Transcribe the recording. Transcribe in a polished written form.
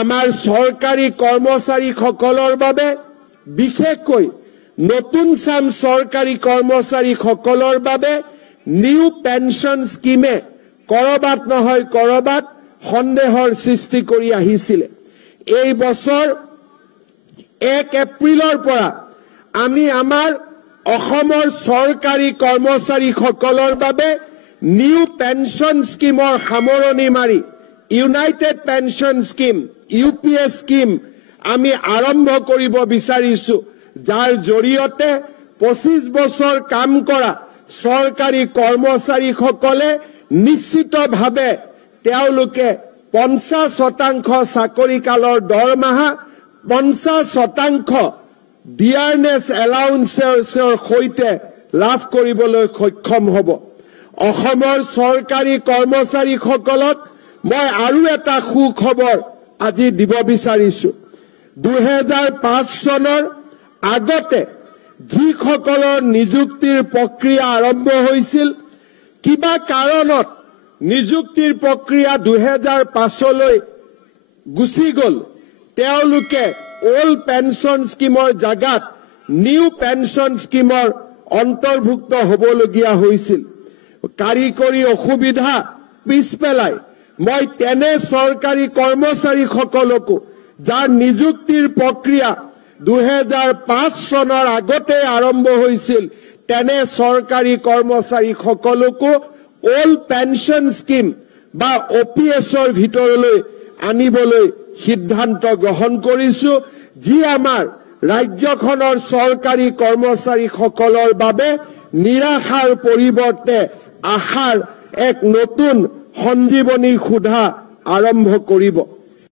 আমাৰ চৰকাৰী কৰ্মচাৰীসকলৰ বাবে বিশেষকৈ নতুন চাম চৰকাৰী কৰ্মচাৰীসকলৰ বাবে নিউ পেনশন স্কিমে কৰবাত নহয় কৰবাত সন্দেহৰ সৃষ্টি কৰি আহিছিল। এই বছৰ 1 এপ্ৰিলৰ পৰা আমি আমাৰ অসমৰ চৰকাৰী কৰ্মচাৰীসকলৰ বাবে নিউ পেনশন স্কিমৰ সামৰণি মাৰি United pension scheme UPS scheme আমি আৰম্ভ কৰিব বিচাৰিছো, যাৰ জৰিয়তে 25 বছৰ কাম কৰা চৰকাৰী কৰ্মচাৰীসকলে নিশ্চিতভাৱে তেওঁলোকে 50% চাকৰি কালৰ দৰমহা 50% ডিয়াৰনেছ এলাউন্সৰ সৈতে লাভ কৰিবলৈ সক্ষম হ'ব। অসমৰ চৰকাৰী কৰ্মচাৰীসকলক মই আৰু এটা সুখবৰ আজি দিব বিচাৰিছো। 2005 চনৰ আগতে যিসকলৰ নিযুক্তিৰ প্ৰক্ৰিয়া আৰম্ভ হৈছিল, কিবা কাৰণত নিযুক্তিৰ প্ৰক্ৰিয়া 2005লৈ গুচি গ'ল, তেওঁলোকে ওল্ড পেনশন স্কিমৰ জাগাত নিউ পেনশন স্কিমৰ অন্তৰ্ভুক্ত হ'বলগীয়া হৈছিল। কাৰিকৰী অসুবিধা পিছ পেলাই মই তেনে চৰকাৰী কৰ্মচাৰীসকলকো যাৰ নিযুক্তিৰ প্ৰক্ৰিয়া 2005 চনৰ আগতে আৰম্ভ হৈছিল, তেনে চৰকাৰী কৰ্মচাৰীসকলকো ওল্ড পেনশন স্কিম বা OPSৰ ভিতৰলৈ আনিবলৈ সিদ্ধান্ত গ্ৰহণ কৰিছো, যি আমাৰ ৰাজ্যখনৰ চৰকাৰী কৰ্মচাৰীসকলৰ বাবে নিৰাশাৰ পৰিৱৰ্তে আশাৰ এক নতুন সঞ্জীৱনী সুধা আৰম্ভ কৰিব।